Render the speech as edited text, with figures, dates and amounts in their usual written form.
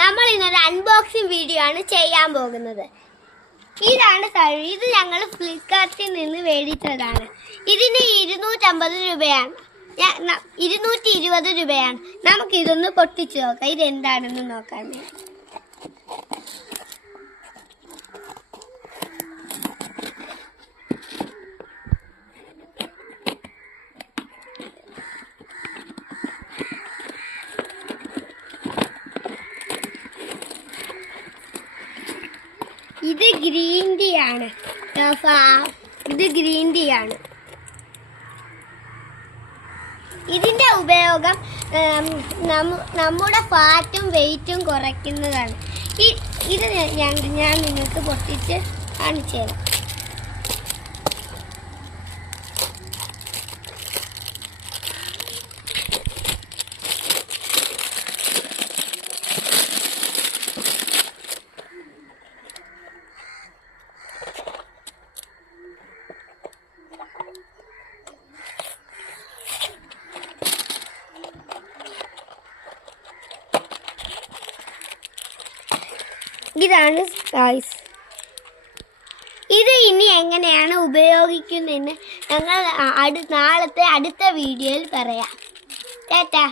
നമ്മൾ ഇന്നൊരു unboxing video ആണ് ചെയ്യാൻ പോകുന്നത്. ഇതാണ് ഇത് ഞങ്ങൾ ഫ്ലിപ്കാർട്ടിൽ നിന്ന് മേടിച്ചതാണ്. ഇതിന് 250 രൂപയാണ്, 220 രൂപയാണ്. നമുക്കിതൊന്ന് പൊട്ടിച്ച് നോക്കാം ഇതെന്താണെന്ന് നോക്കാൻ വേണ്ടി. ഇത് ഗ്രീൻ ടീ ആണ്. ഇതിന്റെ ഉപയോഗം നമ്മുടെ ഫാറ്റും വെയിറ്റും കുറയ്ക്കുന്നതാണ്. ഇത് ഞാൻ നിങ്ങൾക്ക് പൊട്ടിച്ച് കാണിച്ചു തരാം. ഇതാണ് ഗൈസ്. ഇത് ഇനി എങ്ങനെയാണ് ഉപയോഗിക്കുന്നതെന്ന് ഞങ്ങൾ നാളത്തെ അടുത്ത വീഡിയോയിൽ പറയാം. ടാറ്റാ.